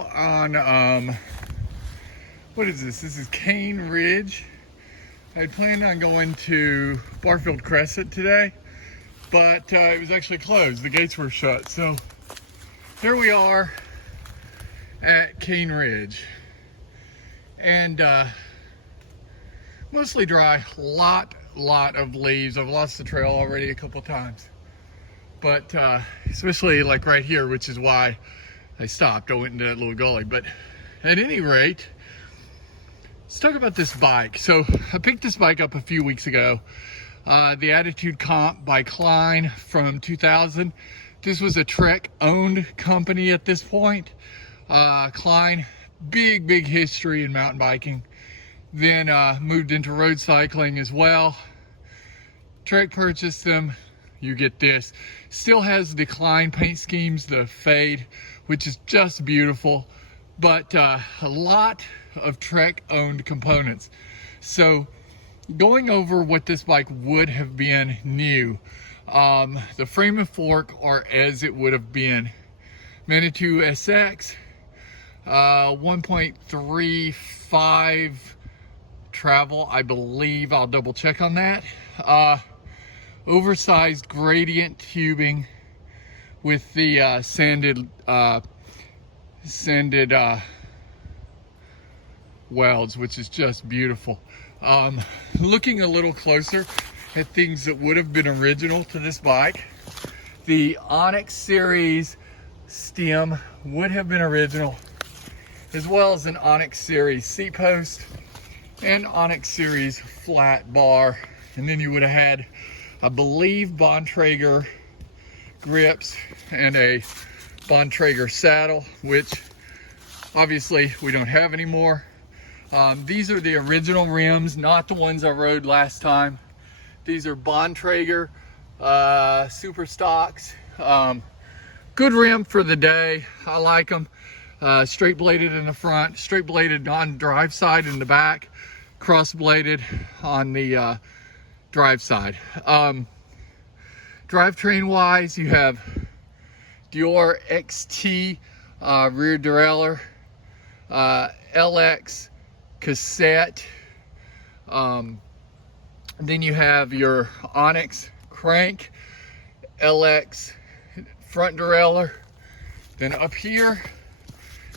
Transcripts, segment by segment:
still on, what is this? This is CaneRidge. I had planned on going to Barfield Crescent today, but it was actually closed. The gates were shut. So here we are at CaneRidge. And mostly dry, lot of leaves. I've lost the trail already a couple times. But especially like right here, which is why I stopped. I went into that little gully. But at any rate, let's talk about this bike. So I picked this bike up a few weeks ago. The Attitude Comp by Klein from 2000. This was a Trek owned company at this point. Klein, big history in mountain biking. Then moved into road cycling as well. Trek purchased them. You get this. Still has the Klein paint schemes, the fade, which is just beautiful, but a lot of Trek owned components. So going over what this bike would have been new, the frame and fork are as it would have been. Manitou SX, 1.35 travel, I believe. I'll double check on that. Oversized gradient tubing with the sanded welds, which is just beautiful. Looking a little closer at things that would have been original to this bike, the Onyx Series stem would have been original, as well as an Onyx Series seat post and Onyx Series flat bar. And then you would have had, I believe, Bontrager grips and a Bontrager saddle, which obviously we don't have anymore. These are the original rims, not the ones I rode last time. These are Bontrager super stocks. Good rim for the day. I like them. Straight bladed in the front, straight bladed on drive side in the back, cross bladed on the drive side. Drivetrain wise, you have Dior XT rear derailleur, LX cassette. Then you have your Onyx crank, LX front derailleur. Then up here,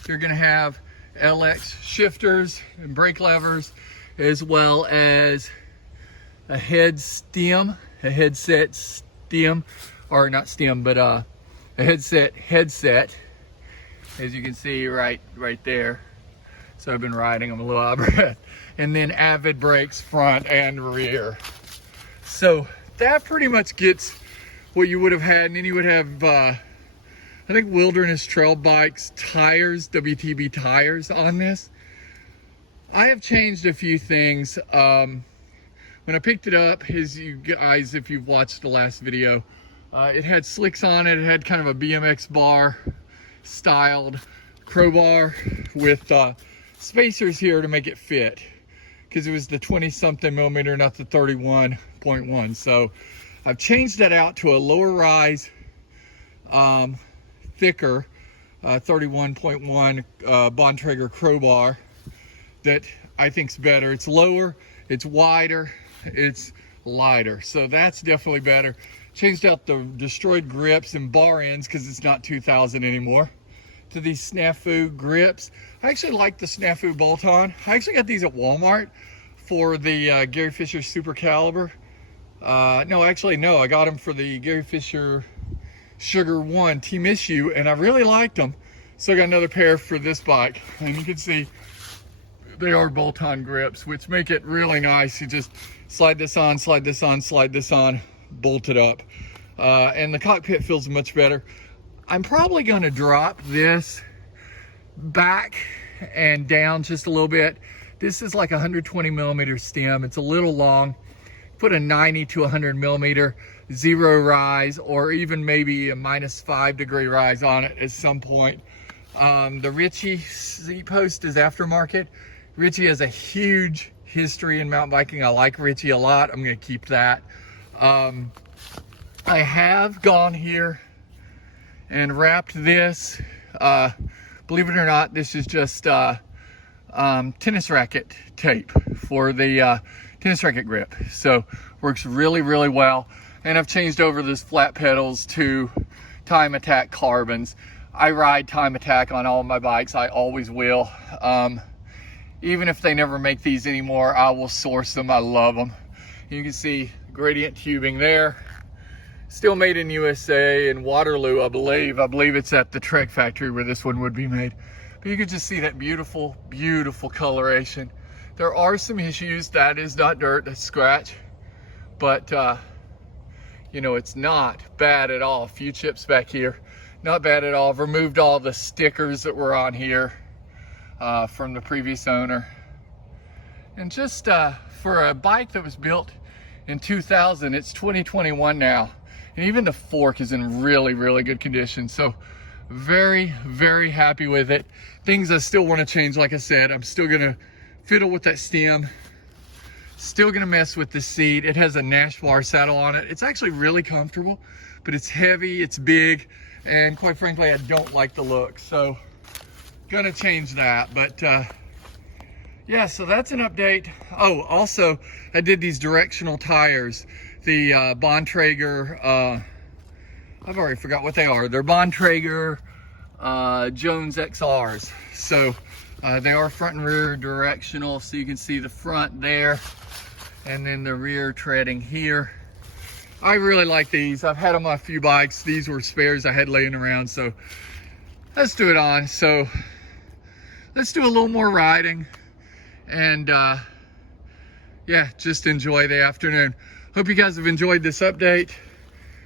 you're gonna have LX shifters and brake levers, as well as a headset stem, or not stem, but a headset, as you can see right there. So I've been riding them a little out of breath. And then Avid brakes front and rear. So that pretty much gets what you would have had. And then you would have, I think, Wilderness Trail Bikes tires, WTB tires on this. I have changed a few things. When I picked it up, as you guys, if you've watched the last video, it had slicks on it. It had kind of a BMX bar styled crowbar with spacers here to make it fit, because it was the 20-something millimeter, not the 31.1. So I've changed that out to a lower rise, thicker 31.1 Bontrager crowbar that I think's better. It's lower, it's wider, it's lighter, so that's definitely better. Changed out the destroyed grips and bar ends, because it's not 2000 anymore, to these Snafu grips. I actually like the Snafu bolt-on. I actually got these at Walmart for the Gary Fisher Super Caliber. No, I got them for the Gary Fisher Sugar 1 Team Issue, and I really liked them. So I got another pair for this bike, and you can see they are bolt-on grips, which make it really nice. You just slide this on, slide this on, slide this on, bolt it up. And the cockpit feels much better. I'm probably gonna drop this back and down just a little bit. This is like a 120 millimeter stem. It's a little long. Put a 90 to 100 millimeter zero rise, or even maybe a -5 degree rise on it at some point. The Ritchie seat post is aftermarket. Ritchie has a huge history in mountain biking. I like Ritchie a lot. I'm gonna keep that. I have gone here and wrapped this Believe it or not, this is just tennis racket tape for the tennis racket grip. So works really, really well. And I've changed over those flat pedals to Time Attack carbons. I ride Time Attack on all my bikes. I always will. Even if they never make these anymore, I will source them. I love them. You can see gradient tubing there. Still made in USA in Waterloo, I believe. I believe it's at the Trek factory where this one would be made. But you can just see that beautiful, beautiful coloration. There are some issues. That is not dirt, that's scratch. But, you know, it's not bad at all. A few chips back here. Not bad at all. I've removed all the stickers that were on here from the previous owner. And just for a bike that was built in 2000, it's 2021 now. And even the fork is in really, really good condition. So very, very happy with it. Things I still want to change, like I said, I'm still gonna fiddle with that stem. Still gonna mess with the seat. It has a Nashville saddle on it. It's actually really comfortable, but it's heavy, it's big, and quite frankly, I don't like the look. So gonna change that, but yeah, so that's an update. Oh, also, I did these directional tires. The Bontrager, I've already forgot what they are. They're Bontrager Jones XRs. So they are front and rear directional, so you can see the front there, and then the rear treading here. I really like these. I've had them on a few bikes. These were spares I had laying around, so let's do it on. So let's do a little more riding, and yeah, just enjoy the afternoon. Hope you guys have enjoyed this update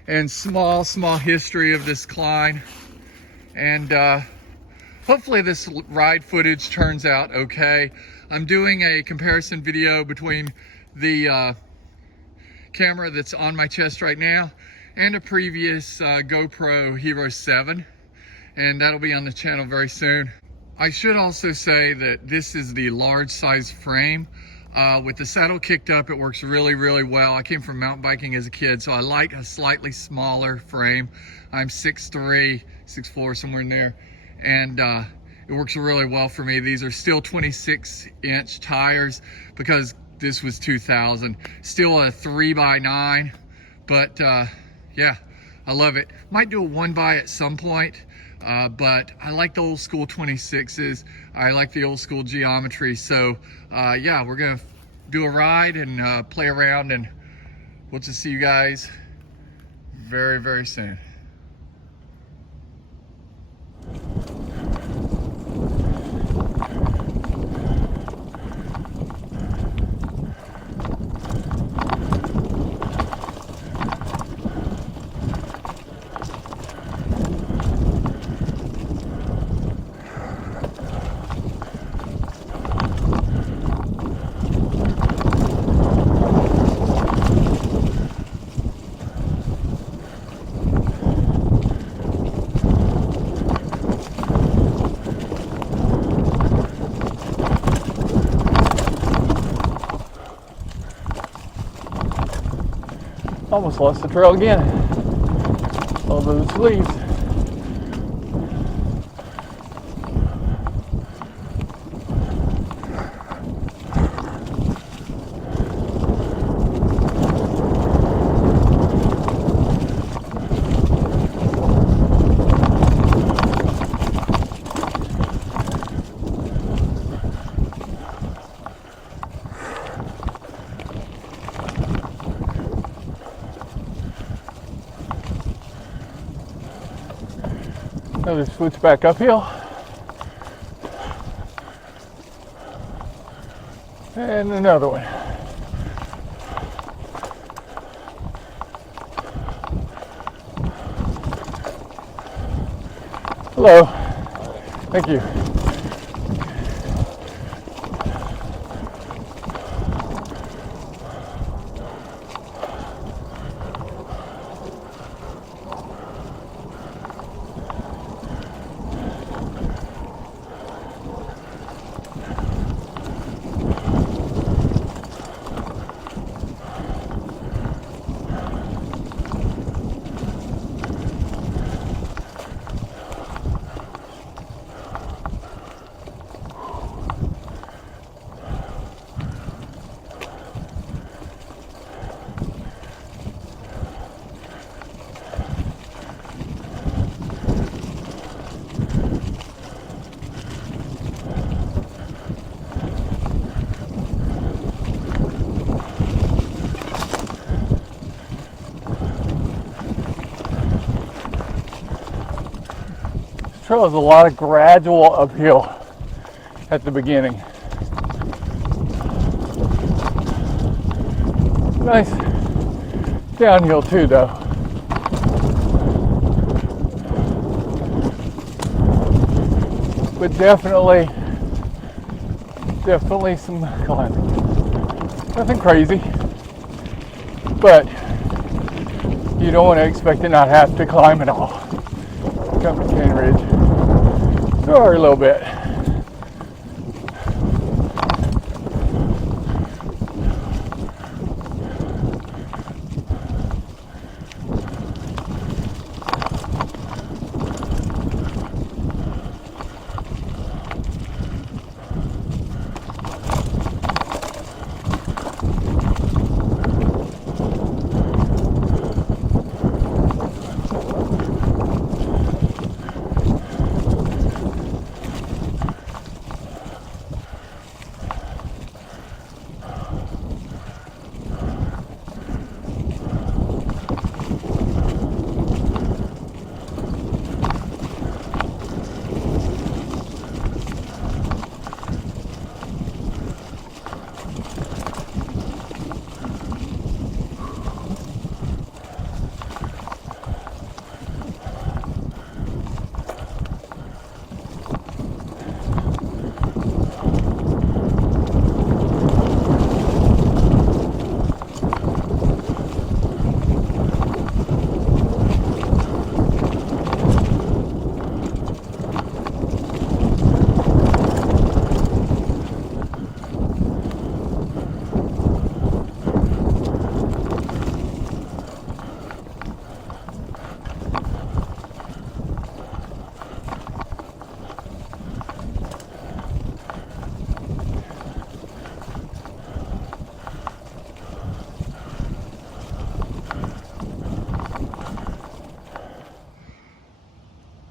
and small history of this Klein. And hopefully this ride footage turns out okay. I'm doing a comparison video between the camera that's on my chest right now and a previous GoPro Hero 7. And that'll be on the channel very soon. I should also say that this is the large size frame. With the saddle kicked up, it works really, really well. I came from mountain biking as a kid, so I like a slightly smaller frame. I'm 6'3", 6'4", somewhere in there. And it works really well for me. These are still 26-inch tires because this was 2000. Still a 3x9, but yeah, I love it. Might do a 1x at some point. But I like the old school 26s. I like the old school geometry. So yeah, we're gonna do a ride and play around, and we'll just see you guys very, very soon. Almost lost the trail again. All those leaves. Another switch back uphill. And another one. Hello. Thank you. trail is a lot of gradual uphill at the beginning. Nice downhill too, though. But definitely some climbing. Nothing crazy, but you don't want to expect to not have to climb at all. Come to CaneRidge. Sorry, a little bit.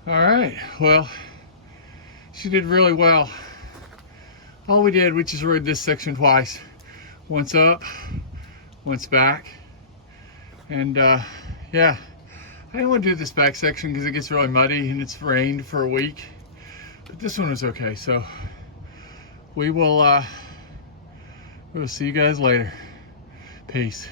Alright, well, she did really well. All we did, we just rode this section twice. Once up, once back. And yeah, I didn't want to do this back section because it gets really muddy and it's rained for a week. But this one was okay, so we'll see you guys later. Peace.